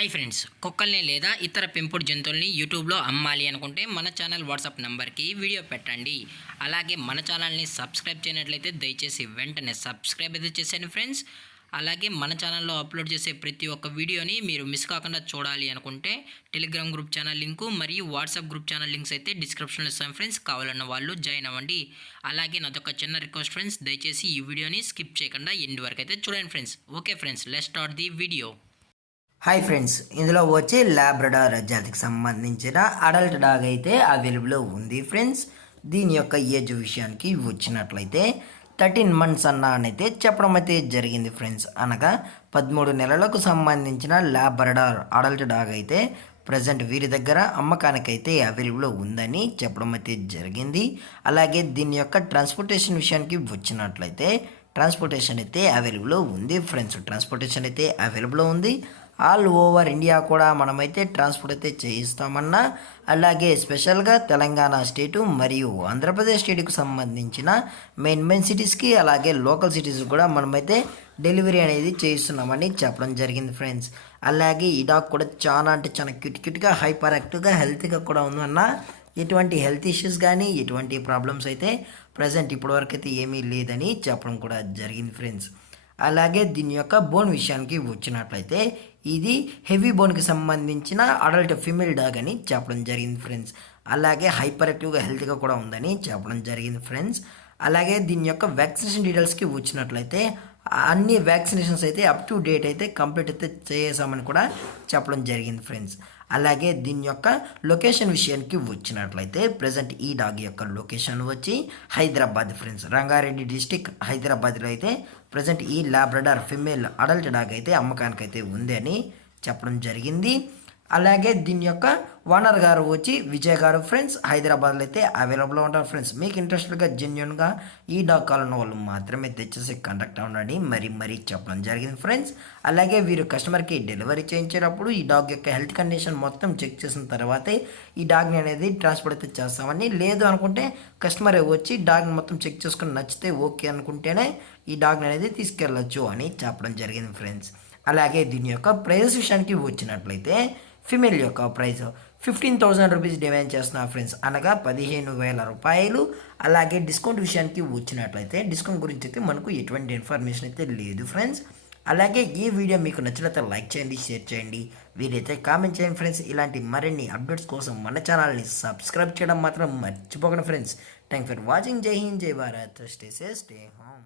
Hi friends, కుక్కల్ని లేదా ఇతర పెంపుడు జంతువుల్ని యూట్యూబ్లో అమ్మాలి అనుకుంటే మన ఛానల్ వాట్సాప్ నెంబర్కి వీడియో పెట్టండి. అలాగే మన ఛానల్ని సబ్స్క్రైబ్ చేయనట్లయితే దయచేసి వెంటనే సబ్స్క్రైబ్ అయితే చేసేయండి ఫ్రెండ్స్. అలాగే మన ఛానల్లో అప్లోడ్ చేసే ప్రతి ఒక్క వీడియోని మీరు మిస్ కాకుండా చూడాలి అనుకుంటే టెలిగ్రామ్ గ్రూప్ ఛానల్ లింకు మరియు వాట్సాప్ గ్రూప్ ఛానల్ లింక్స్ అయితే డిస్క్రిప్షన్లో ఇస్తాను ఫ్రెండ్స్. కావాలన్న వాళ్ళు జాయిన్ అవ్వండి. అలాగే నాదొక చిన్న రిక్వెస్ట్ ఫ్రెండ్స్, దయచేసి ఈ వీడియోని స్కిప్ చేయకుండా ఎండ్ వరకు అయితే చూడండి friends. Okay friends, let's start the video. Hi friends, ఇందులో వచ్చి లాబ్రడార్ జాతికి సంబంధించిన అడల్ట్ డాగ్ అయితే అవైలబుల్ ఉంది ఫ్రెండ్స్. దీని యొక్క ఏజ్ విషయానికి వచ్చినట్లయితే 13 months అయితే చెప్పడం అయితే జరిగింది ఫ్రెండ్స్. అనగా 13 నెలలకు సంబంధించిన లాబ్రడార్ అడల్ట్ డాగ్ అయితే ప్రజెంట్ వీరి దగ్గర అమ్మకానికైతే అవైలబుల్ ఉందని చెప్పడం అయితే జరిగింది. అలాగే దీని యొక్క ట్రాన్స్పోర్టేషన్ విషయానికి వచ్చినట్లయితే ట్రాన్స్పోర్టేషన్ అయితే అవైలబుల్ ఉంది ఫ్రెండ్స్. ట్రాన్స్పోర్టేషన్ అయితే అవైలబుల్ ఉంది. ఆల్ ఓవర్ ఇండియా కూడా మనమైతే ట్రాన్స్పోర్ట్ అయితే చేయిస్తామన్నా, అలాగే స్పెషల్గా తెలంగాణ స్టేటు మరియు ఆంధ్రప్రదేశ్ స్టేట్కి సంబంధించిన మెయిన్ సిటీస్కి అలాగే లోకల్ సిటీస్కి కూడా మనమైతే డెలివరీ అనేది చేయిస్తున్నామని చెప్పడం జరిగింది ఫ్రెండ్స్. అలాగే ఈ డాగ్ కూడా చాలా అంటే చాలా క్యూట్గా హైపర్ యాక్టివ్గా హెల్తీగా కూడా ఉందన్న. ఎటువంటి హెల్త్ ఇష్యూస్ కానీ ఎటువంటి ప్రాబ్లమ్స్ అయితే ప్రజెంట్ ఇప్పటివరకు అయితే ఏమీ లేదని చెప్పడం కూడా జరిగింది ఫ్రెండ్స్. అలాగే దీని యొక్క బోన్ విషయానికి వచ్చినట్లయితే ఇది హెవీ బోన్కి సంబంధించిన అడల్ట్ ఫీమేల్ డాగ్ అని చెప్పడం జరిగింది ఫ్రెండ్స్. అలాగే హైపర్ యాక్టివ్గా హెల్తీగా కూడా ఉందని చెప్పడం జరిగింది ఫ్రెండ్స్. అలాగే దీని యొక్క వ్యాక్సినేషన్ డీటెయిల్స్కి వచ్చినట్లయితే అన్ని వ్యాక్సినేషన్స్ అయితే అప్ టు డేట్ అయితే కంప్లీట్ అయితే చేసామని కూడా చెప్పడం జరిగింది ఫ్రెండ్స్. అలాగే దీని యొక్క లొకేషన్ విషయానికి వచ్చినట్లయితే ప్రజెంట్ ఈ డాగ్ యొక్క లొకేషన్ వచ్చి హైదరాబాద్ ఫ్రెండ్స్. రంగారెడ్డి డిస్టిక్ హైదరాబాద్లో అయితే ప్రజెంట్ ఈ లాబ్రడార్ ఫిమేల్ అడల్ట్ డాగ్ అయితే అమ్మకానికైతే ఉంది అని చెప్పడం జరిగింది. అలాగే దీని యొక్క ఓనర్ గారు వచ్చి విజయ్ గారు ఫ్రెండ్స్. హైదరాబాద్లో అయితే అవైలబుల్లో ఉంటారు ఫ్రెండ్స్. మీకు ఇంట్రెస్ట్గా జెన్యున్గా ఈ డాగ్ కావాలన్న వాళ్ళు మాత్రమే తెచ్చేసి కాంటాక్ట్ అవ్వండి మరీ చెప్పడం జరిగింది ఫ్రెండ్స్. అలాగే వీరు కస్టమర్కి డెలివరీ చేయించేటప్పుడు ఈ డాగ్ యొక్క హెల్త్ కండిషన్ మొత్తం చెక్ చేసిన తర్వాతే ఈ డాగ్ని అనేది ట్రాన్స్పోర్ట్ అయితే చేస్తామని. లేదు అనుకుంటే కస్టమర్ వచ్చి డాగ్ని మొత్తం చెక్ చేసుకుని నచ్చితే ఓకే అనుకుంటేనే ఈ డాగ్ని అనేది తీసుకెళ్ళచ్చు అని చెప్పడం జరిగింది ఫ్రెండ్స్. అలాగే దీని యొక్క ప్రైస్ విషయానికి వచ్చినట్లయితే ఫిమేల్ యొక్క ప్రైస్ 15,000 రూపీస్ డిమాండ్ చేస్తున్నా ఫ్రెండ్స్. అనగా 15,000 రూపాయలు. అలాగే డిస్కౌంట్ విషయానికి వచ్చినట్లయితే డిస్కౌంట్ గురించి అయితే మనకు ఎటువంటి ఇన్ఫర్మేషన్ అయితే లేదు ఫ్రెండ్స్. అలాగే ఈ వీడియో మీకు నచ్చినట్లయితే లైక్ చేయండి, షేర్ చేయండి, వీలైతే కామెంట్ చేయండి ఫ్రెండ్స్. ఇలాంటి మరిన్ని అప్డేట్స్ కోసం మన ఛానల్ని సబ్స్క్రైబ్ చేయడం మాత్రం మర్చిపోకండి ఫ్రెండ్స్. Thank for watching. జై హింద్, జై Bharat. Stay safe, stay home.